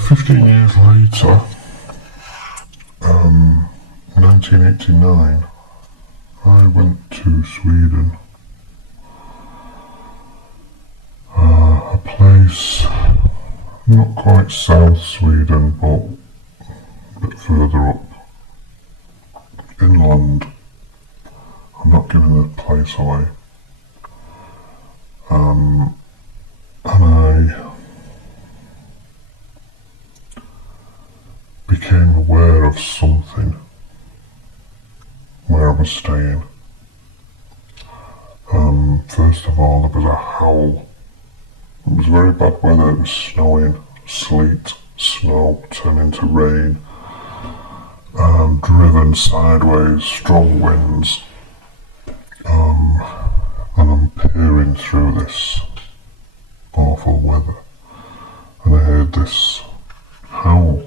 15 years later, 1989, I went to Sweden. A place not quite South Sweden, but a bit further up inland. I'm not giving the place away. And I became aware of something where I was staying. First of all, there was a howl. It was very bad weather. It was snowing, sleet, snow turning to rain, driven sideways, strong winds, and I'm peering through this awful weather, and I heard this howl.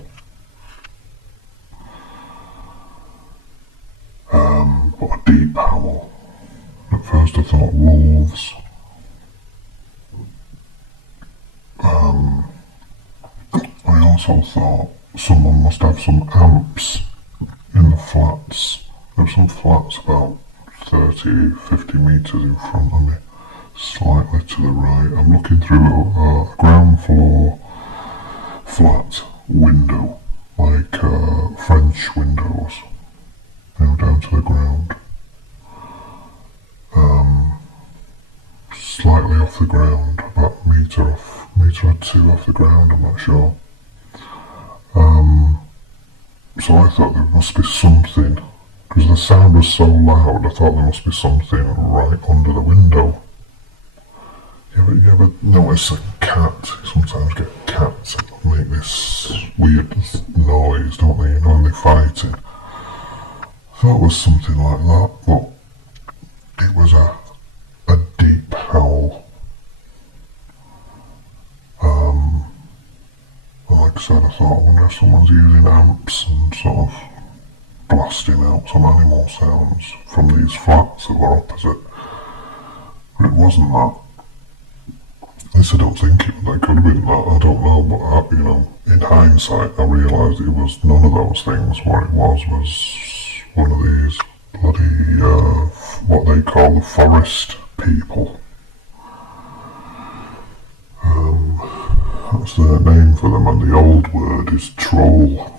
But a deep howl. At first I thought wolves. I also thought someone must have some amps in the flats. There's some flats about 30, 50 metres in front of me, slightly to the right. I'm looking through a ground floor flat window, like French windows, down to the ground. Slightly off the ground, about a metre or two off the ground, I'm not sure. So I thought there must be something, because the sound was so loud, I thought there must be something right under the window. You ever notice a cat? You sometimes get cats that make this weird noise, don't they, when they're fighting. I thought it was something like that, but it was a deep howl. Like I said, I thought, I wonder if someone's using amps and sort of blasting out some animal sounds from these flats that were opposite. But it wasn't that. At least I don't think it could have been that, I don't know, but in hindsight I realised it was none of those things. What it was one of these bloody, what they call the forest people. That's their name for them, and the old word is troll.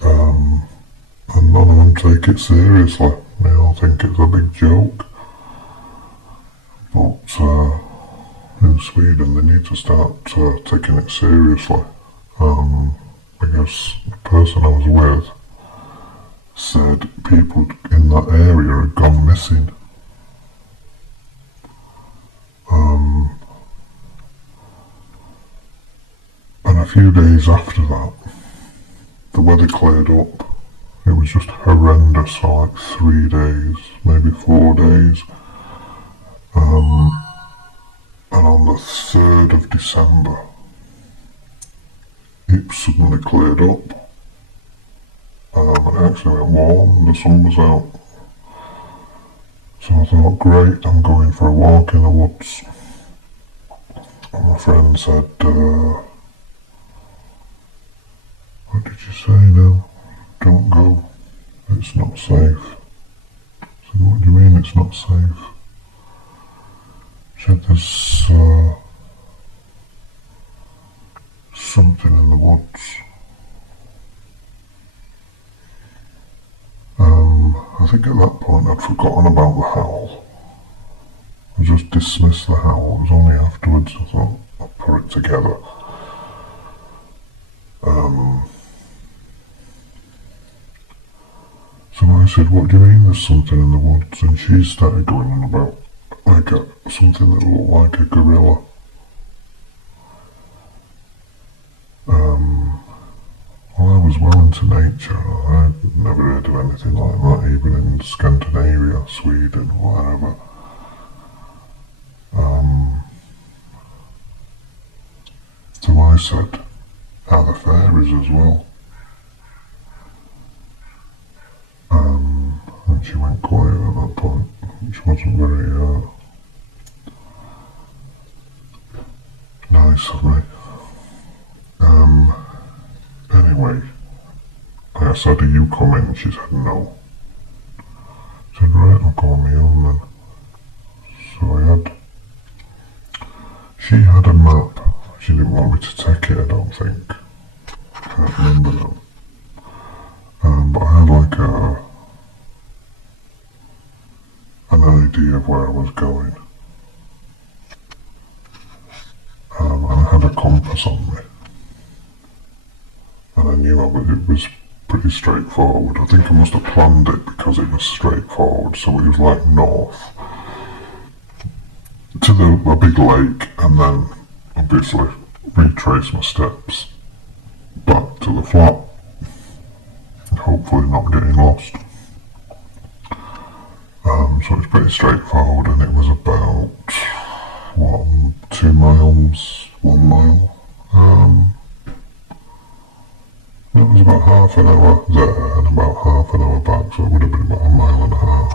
And none of them take it seriously. They all think it's a big joke. But in Sweden they need to start taking it seriously. Because the person I was with said people in that area had gone missing. And a few days after that, the weather cleared up. It was just horrendous for like 3 days, maybe 4 days. And on the 3rd of December, it suddenly cleared up. And it actually went warm, the sun was out. So I thought, great, I'm going for a walk in the woods. And my friend said, what did you say now? Don't go. It's not safe. I said, what do you mean it's not safe? She said, there's something in the woods. I think at that point I'd forgotten about the howl. I just dismissed the howl. It was only afterwards I thought I'd put it together. So I said, what do you mean there's something in the woods? And she started going on about something that looked like a gorilla. Well, I was well into nature. I'd never heard of anything like that, even in Scandinavian, Sweden, wherever. So I said, are there fairies as well? And she went quiet at that point. She wasn't very nice of me. I said, "Are you coming?" She said, "No." I said, "Right, I'll call me home then." So she had a map. She didn't want me to take it, I don't think. Can't remember now. But I had like an idea of where I was going. And I had a compass on me. And I knew it was pretty straightforward. I think I must have planned it because it was straightforward. So it was like north to a big lake, and then obviously retrace my steps back to the flat. Hopefully not getting lost. So it's pretty straightforward, and it was about 2 miles, 1 mile. It was about half an hour there and about half an hour back, so it would have been about 1.5 miles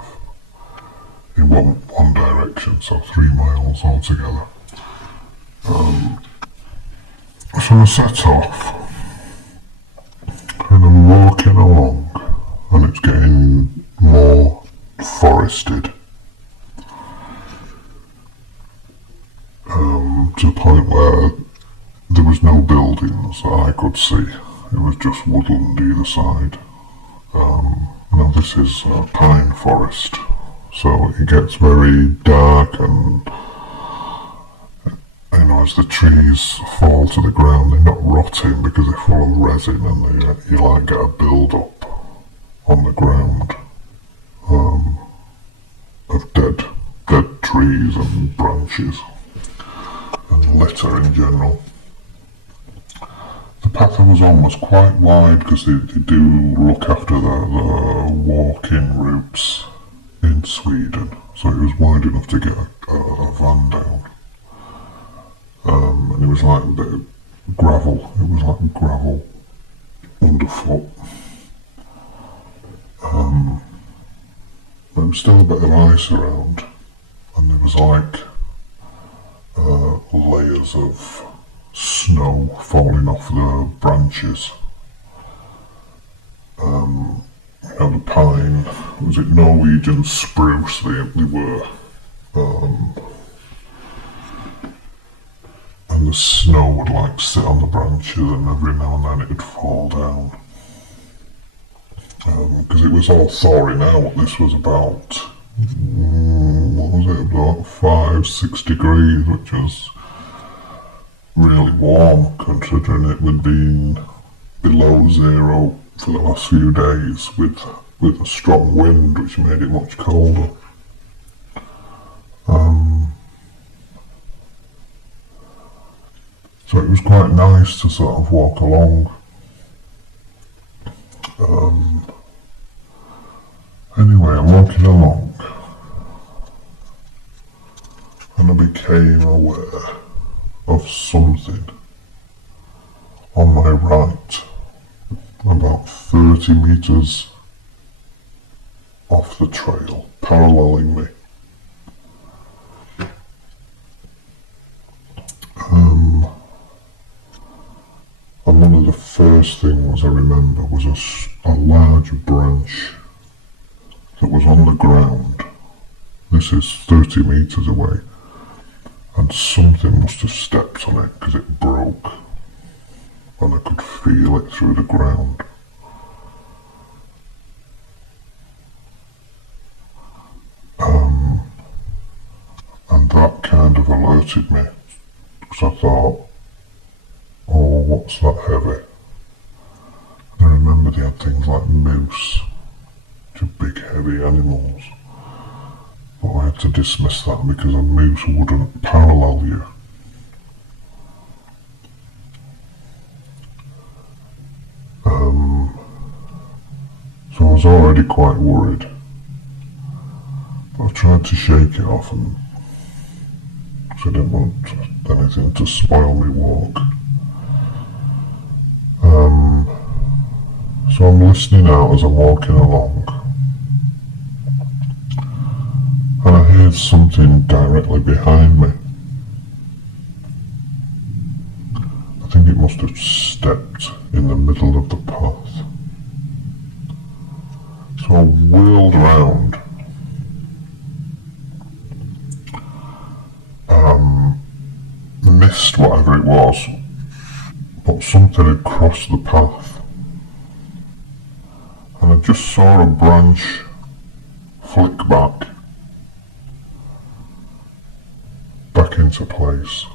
in one direction, so 3 miles altogether. So I set off, and I'm walking along, and it's getting more forested, to a point where there was no buildings that I could see. It was just woodland either side. Now this is a pine forest, so it gets very dark, and as the trees fall to the ground, they're not rotting because they're full of resin, and you like get a build up on the ground of dead trees and branches and litter in general. The path I was on was quite wide because they do look after the walking routes in Sweden, so it was wide enough to get a van down. And it was like a bit of gravel. It was like gravel underfoot. But there was still a bit of ice around, and there was like layers of snow falling off the branches. The pine, was it Norwegian spruce they were, and the snow would like sit on the branches, and every now and then it would fall down. Because it was all thawing out. This was about, about 5-6 degrees, which was really warm considering it had been below zero for the last few days with a strong wind, which made it much colder. So it was quite nice to sort of walk along. Anyway, I'm walking along, and I became aware of something on my right, about 30 meters off the trail, paralleling me. And one of the first things I remember was a large branch that was on the ground. This is 30 meters away, and something must have stepped on it because it broke, and I could feel it through the ground. And that kind of alerted me, because I thought, oh, what's that heavy? And I remember they had things like moose, which are big heavy animals, but I had to dismiss that because a moose wouldn't parallel you. So I was already quite worried, but I tried to shake it off, and because I didn't want anything to spoil my walk. So I'm listening out as I'm walking along, and I heard something directly behind me. I think it must have stepped in the middle of the path. So I whirled around, missed whatever it was, but something had crossed the path, and I just saw a branch flick back into place.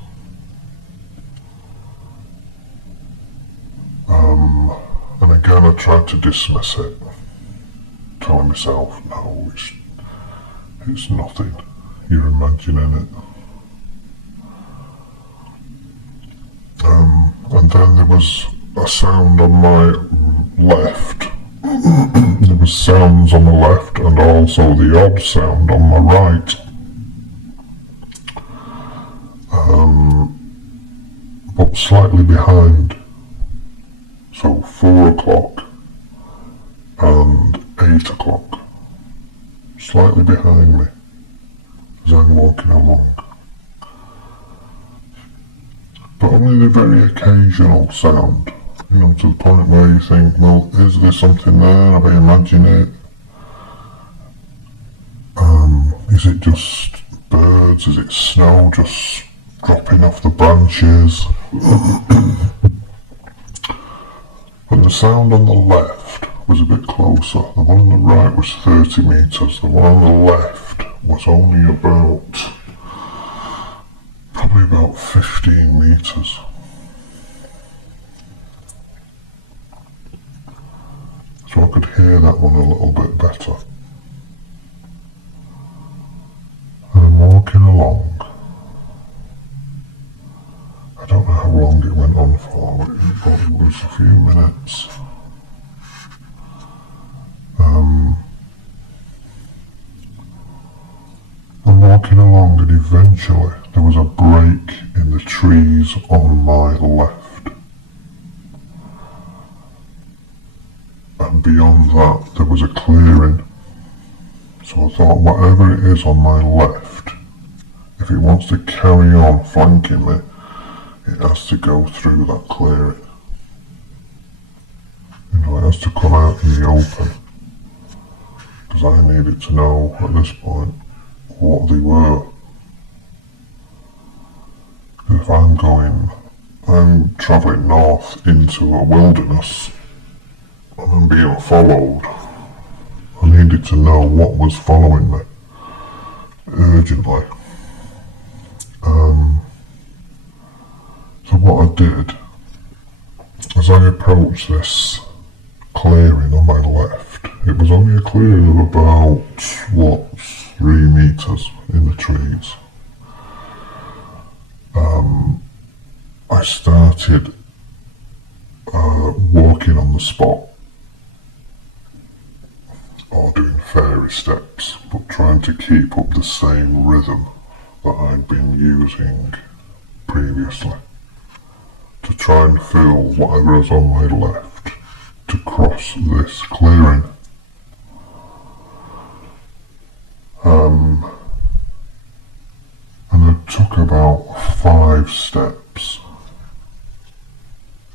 And again I tried to dismiss it, telling myself, no, it's nothing, you're imagining it. And then there was a sound on my left. There was sounds on the left and also the odd sound on my right. But slightly behind. So 4 o'clock and 8 o'clock. Slightly behind me as I'm walking along. But only the very occasional sound, to the point where you think, well, is there something there? Have I imagined it? Is it just birds? Is it snow just dropping off the branches? But the sound on the left was a bit closer. The one on the right was 30 metres. The one on the left was only probably about 15 metres. So I could hear that one a little bit better. And I'm walking along. I don't know how long it went on for, but it was a few minutes. I'm walking along, and eventually there was a break in the trees on my left. And beyond that there was a clearing. So I thought, whatever it is on my left, if it wants to carry on flanking me, it has to go through that clearing. It has to come out in the open. Because I needed to know at this point what they were. If I'm travelling north into a wilderness and I'm being followed, I needed to know what was following me urgently. So what I did, as I approached this clearing on my left, it was only a clearing of about, 3 metres in the trees. I started walking on the spot, or doing fairy steps, but trying to keep up the same rhythm that I'd been using previously, to try and feel whatever is on my left to cross this clearing. And it took about 5 steps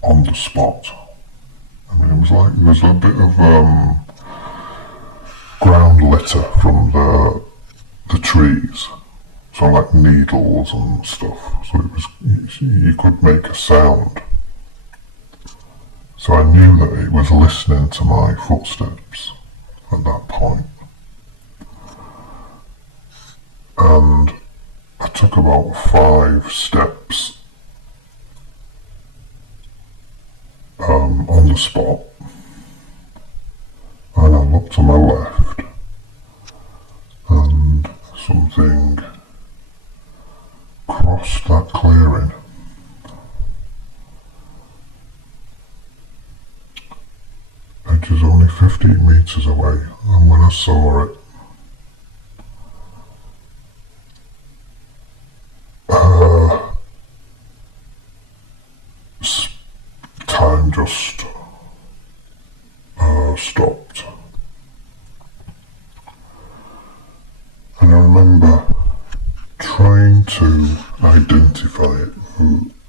on the spot. I mean, it was like there was a bit of ground litter from the trees, so like needles and stuff. So it was, you could make a sound. So I knew that it was listening to my footsteps at that point. And I took about 5 steps on the spot, and I looked to my left, and something crossed that clearing. It was only 15 metres away, and when I saw it, time just stopped. And I remember trying to identify it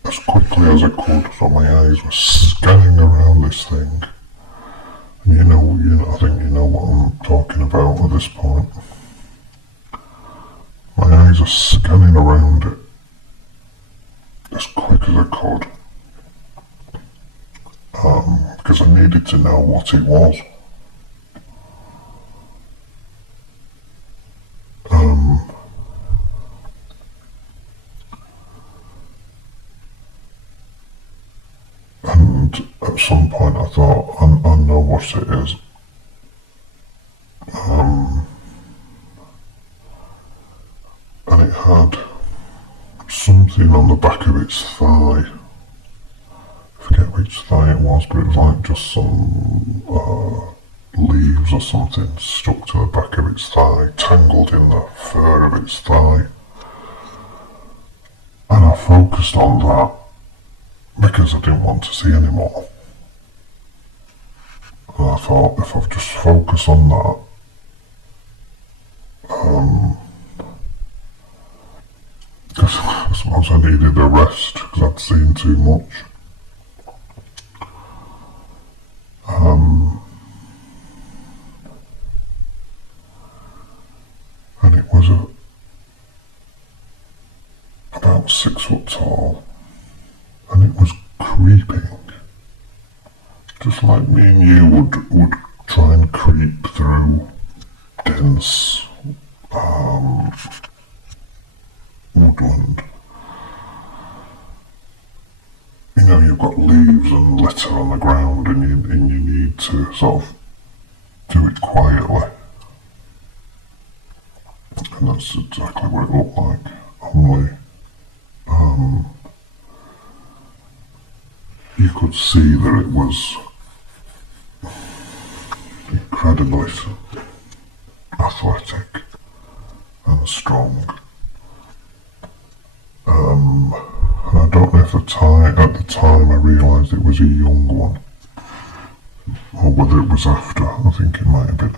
as quickly as I could, so my eyes were scanning around this thing, And I think you know what I'm talking about at this point. My eyes are scanning around it as quick as I could, because I needed to know what it was. And at some point I thought, I know what it is. And it had something on the back of its thigh. I forget which thigh it was, but it was like just some leaves or something stuck to the back of its thigh, tangled in the fur of its thigh. And I focused on that because I didn't want to see any more. And I thought, if I just focus on that, because I suppose I needed a rest because I'd seen too much. And it was about 6 foot tall, and it was creeping, just like me and you would try and creep through dense woodland. You've got leaves and litter on the ground, and you need to sort of do it quietly. And that's exactly what it looked like, only you could see that it was incredibly athletic and strong. I don't know if at the time I realised it was a young one, or whether it was after. I think it might have been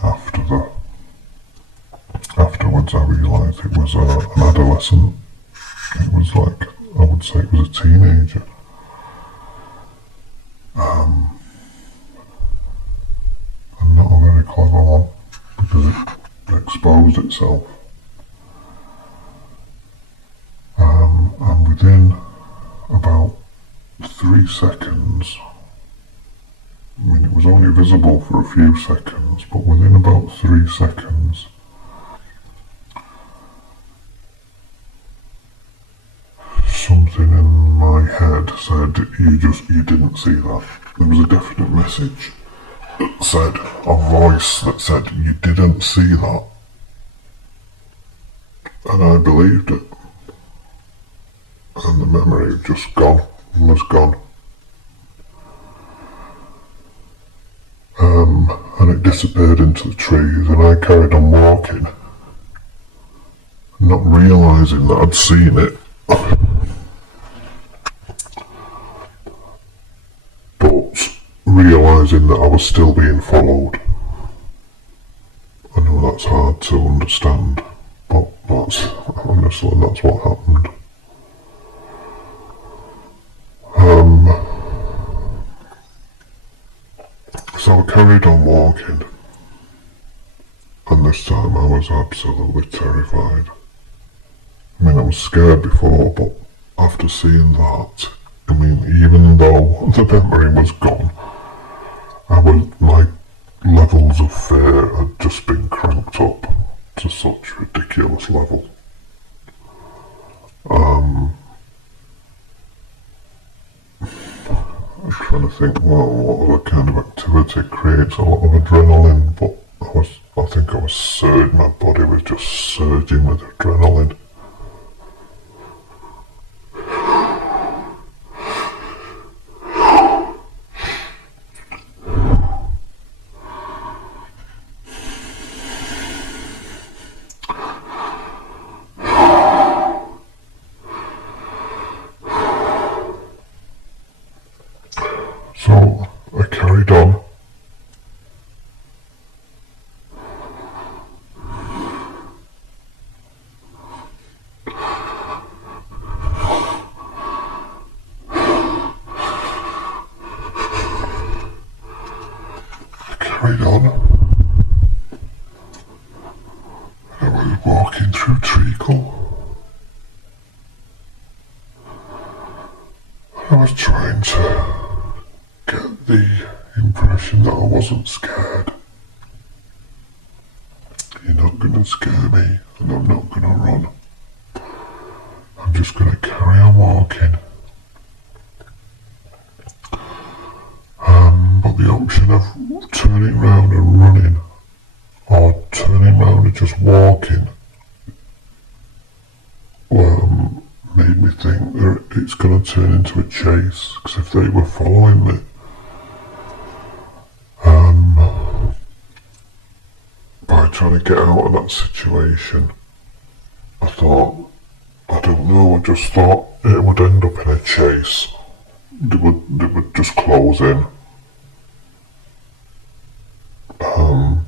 afterwards I realised it was an adolescent. It was like, I would say it was a teenager. And not a very clever one, because it exposed itself. And within about 3 seconds, I mean, it was only visible for a few seconds, but within about 3 seconds, something in my head said, you didn't see that. There was a definite message that said, a voice that said, you didn't see that. And I believed it. And the memory was gone. And it disappeared into the trees, and I carried on walking, not realising that I'd seen it. But realising that I was still being followed. I know that's hard to understand, but that's what happened. So I carried on walking, and this time I was absolutely terrified. I mean, I was scared before, but after seeing that, I mean, even though the memory was gone, my levels of fear had just been cranked up to such ridiculous level. I'm trying to think, well, what other kind of activity creates a lot of adrenaline, but I think I was surging, my body was just surging with adrenaline. So I carried on. carried on. I was walking through treacle. I was trying to get the impression that I wasn't scared. You're not going to scare me, and I'm not going to run. I'm just going to carry on walking. But the option of turning round and running, or turning round and just walking, made me think that it's going to turn into a chase, because if they were following me, by trying to get out of that situation, I thought, I don't know, I just thought it would end up in a chase. They would just close in.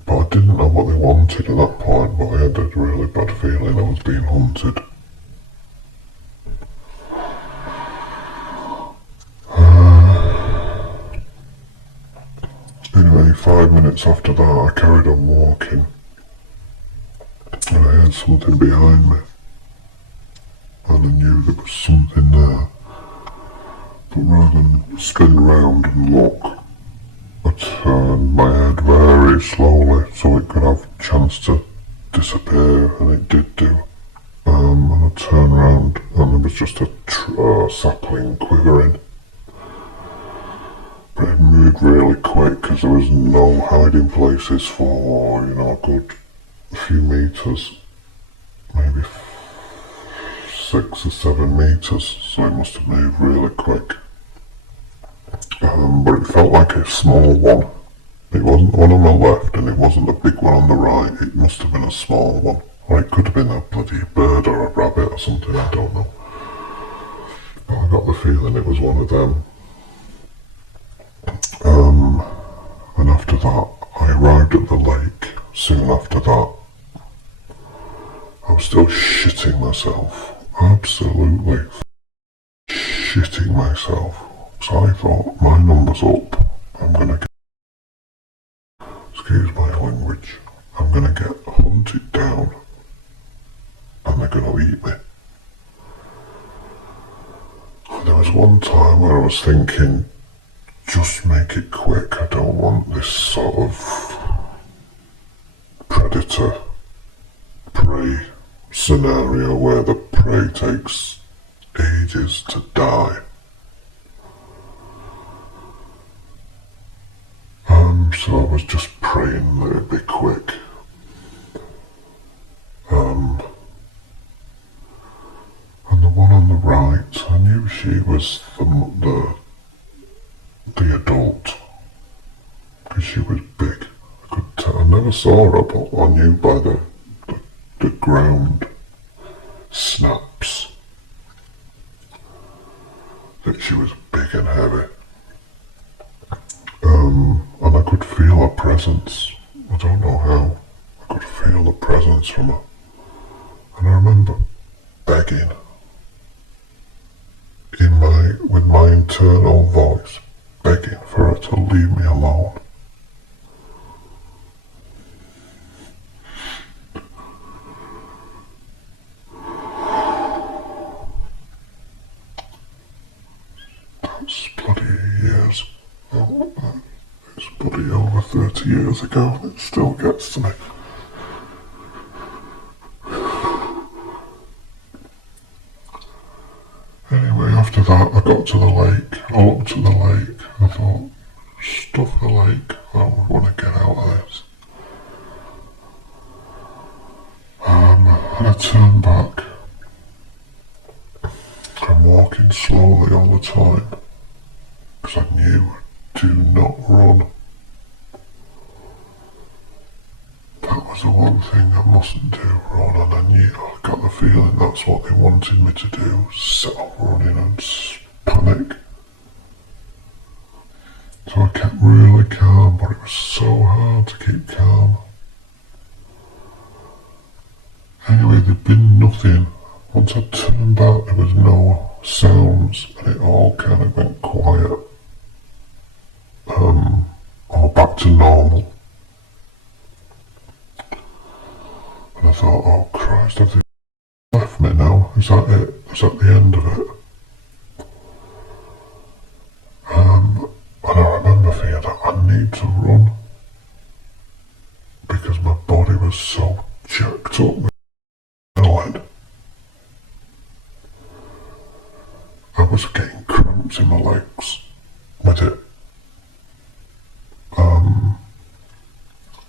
But I didn't know what they wanted at that point, but I had a really bad feeling I was being hunted. Anyway, 5 minutes after that, I carried on walking, and I heard something behind me, and I knew there was something there. But rather than spin round and look, I turned my head very slowly so it could have a chance to disappear, and it did do. And I turned round, and there was just a sapling quivering. But it moved really quick because there was no hiding places for, a good few meters, maybe 6 or 7 meters, so it must have moved really quick. But it felt like a small one. It wasn't the one on my left, and it wasn't the big one on the right. It must have been a small one. Or it could have been a bloody bird or a rabbit or something, I don't know. But I got the feeling it was one of them. And after that, I arrived at the lake. Soon after that, I was still shitting myself. Absolutely shitting myself. So I thought, my number's up. I'm gonna get, excuse my language, I'm gonna get hunted down, and they're gonna eat me. And there was one time where I was thinking, just make it quick. I don't want this sort of predator prey scenario where the prey takes ages to die. So I was just praying that it'd be quick. And the one on the right, I knew she was the adult, because she was big. I could tell. I never saw her, but I knew by the ground snaps that she was big and heavy. And I could feel her presence. I don't know how. I could feel the presence from her. And I remember begging with my internal voice, begging for her to leave me alone. That's bloody years. It's bloody over 30 years ago, and it still gets to me. Anyway, after that, I got to the lake. I looked at the lake. I thought, stuff the lake. I don't want to get out of this. And I turned back. I'm walking slowly all the time, because I knew, do not run. That was the one thing I mustn't do, run, and I knew, I got the feeling that's what they wanted me to do, set off running and panic. So I kept really calm, but it was so hard to keep calm. Anyway, there'd been nothing. Once I turned back, there was no sounds, and it all kind of went quiet. Or back to normal. thought, oh Christ, have they left me now? Is that it? Is that the end of it? And I remember thinking that I need to run because my body was so jacked up with adrenaline. I was getting cramps in my legs with it. And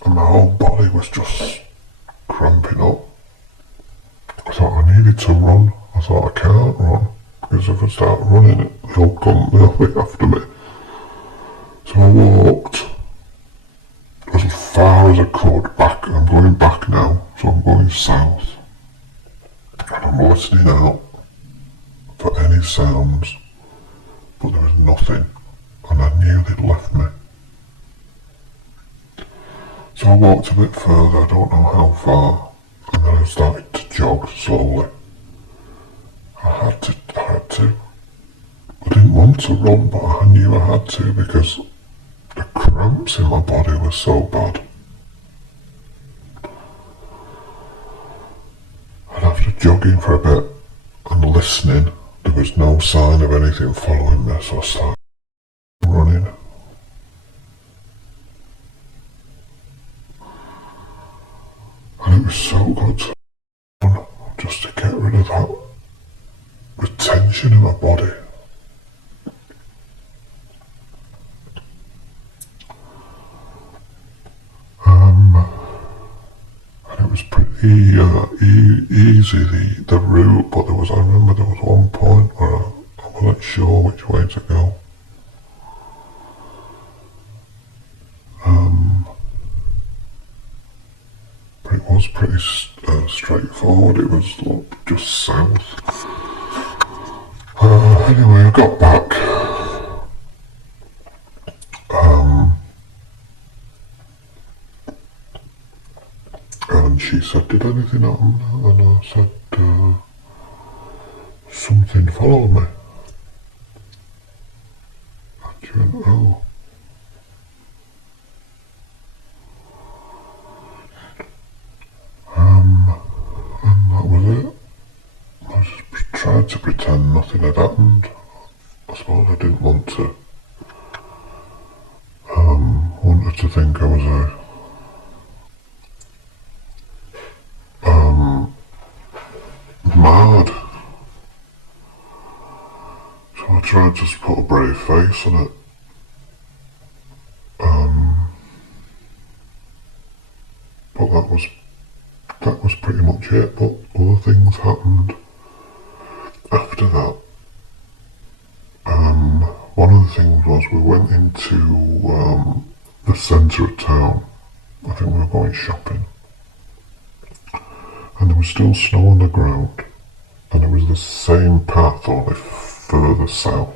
my whole body was just cramping up. I thought I needed to run. I thought I can't run because if I start running, they'll be after me. So I walked as far as I could back. I'm going back now, so I'm going south. And I'm listening out for any sounds, but there was nothing, and I knew they'd left me. So I walked a bit further, I don't know how far, and then I started to jog slowly. I had to. I didn't want to run, but I knew I had to because the cramps in my body were so bad. And after jogging for a bit and listening, there was no sign of anything following me, so I started running. And it was so good to run, just to get rid of that retention in my body. And it was pretty easy, the route, but I remember there was one point where I wasn't sure which way to go. But it was pretty straightforward. It was just south. Anyway, I got back. And she said, did anything happen? And I said, something followed me. And she went, oh. And that was it. I just tried to pretend nothing had happened. I suppose I didn't want to. Wanted to think I was mad. So I tried to just put a brave face on it. But that was pretty much it. But other things happened after that. One of the things was we went into the centre of town. I think we were going shopping. And there was still snow on the ground. And it was the same path, only further south,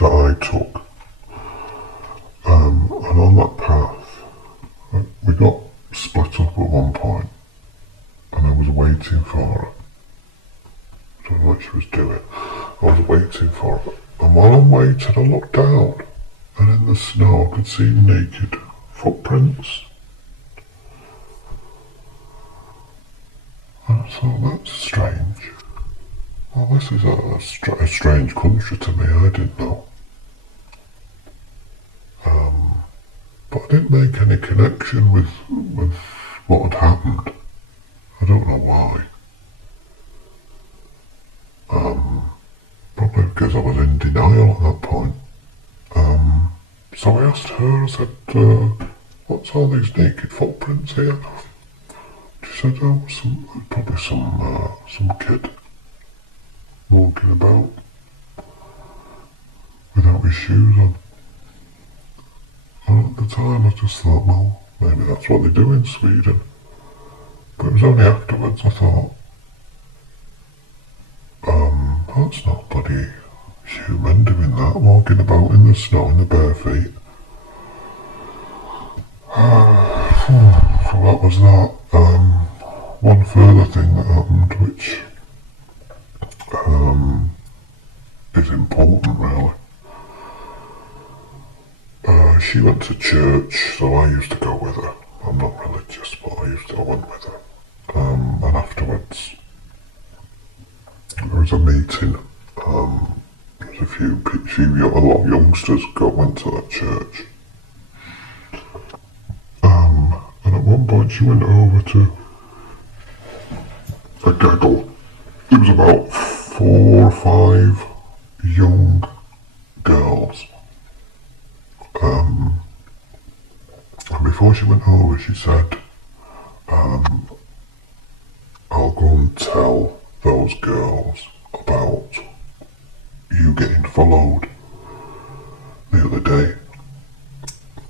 that I took. And on that path, we got split up at one point, and I was waiting for her. I don't know what she was doing. I was waiting for her, and while I'm waiting, I looked down, and in the snow I could see naked footprints. And I thought, that's strange. Well, this is a strange country to me, I didn't know. But I didn't make any connection with what had happened. I don't know why. Probably because I was in denial at that point. So I asked her, I said, what's all these naked footprints here? She said, oh, probably some kid walking about without his shoes on. And at the time I just thought, well, maybe that's what they do in Sweden. But it was only afterwards I thought, that's not bloody human doing that, walking about in the snow in the bare feet. So that was that. One further thing that happened, which is important really. She went to church, so I used to go with her. I'm not religious, but I used to went with her. And afterwards, there was a meeting. There's a lot of youngsters went to that church. And at one point she went over to a gaggle. There was about 4 or 5 young girls. And before she went over, she said, I'll go and tell those girls about you getting followed the other day.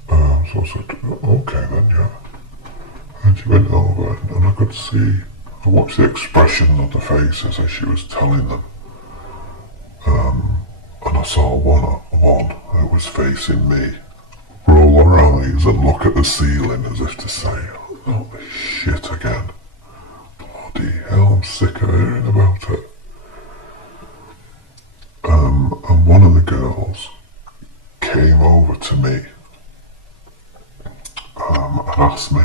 So I said, okay then, yeah. And she went over and I could see, I watched the expression of the faces as she was telling them. And I saw one who was facing me roll her eyes and look at the ceiling as if to say, not this shit again. Bloody hell, I'm sick of hearing about it. And one of the girls came over to me and asked me.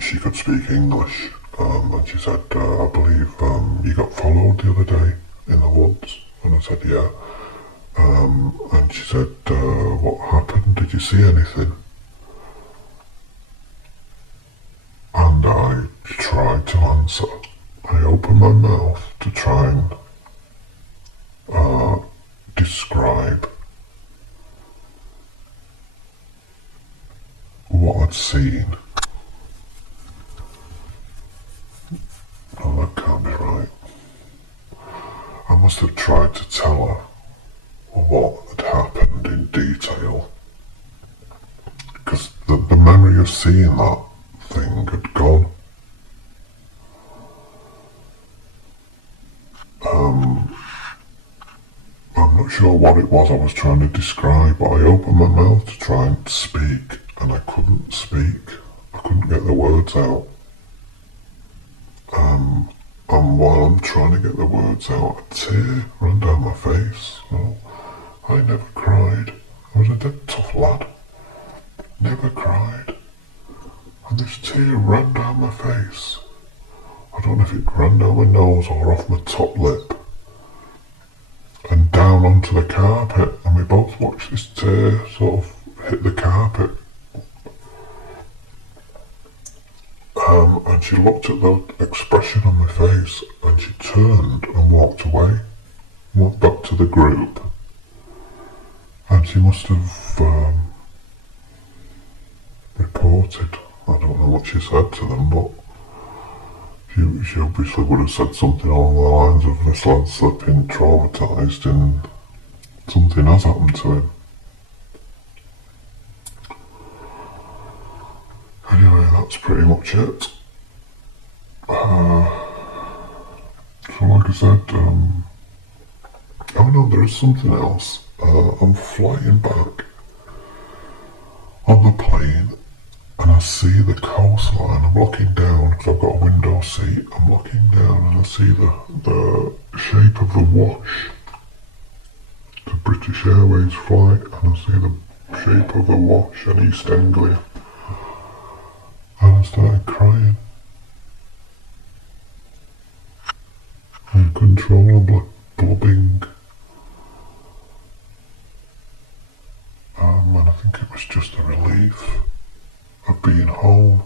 She could speak English, and she said, I believe you got followed the other day in the woods. And I said, yeah. And she said, what happened? Did you see anything? And I tried to answer. I opened my mouth to try and describe what I'd seen. Oh, that can't be right. I must have tried to tell her what had happened in detail, because the memory of seeing that thing had gone. I'm not sure what it was I was trying to describe, but I opened my mouth to try and speak, and I couldn't speak. I couldn't get the words out. And while I'm trying to get the words out, a tear ran down my face. Well, I never cried. I was a dead tough lad. Never cried. And this tear ran down my face. I don't know if it ran down my nose or off my top lip and down onto the carpet, and we both watched this tear sort of hit the carpet. And she looked at the expression on my face, and she turned and walked away, walked back to the group, and she must have reported. I don't know what she said to them, but she obviously would have said something along the lines of, this lad's slipping traumatised and something has happened to him. Anyway, that's pretty much it. So like I said, oh no, there is something else. I'm flying back on the plane and I see the coastline. I'm looking down because I've got a window seat. I'm looking down and I see the shape of the wash, the British Airways flight, and I see the shape of the wash in East Anglia. And I started crying. Uncontrollably blubbing. And I think it was just a relief of being home.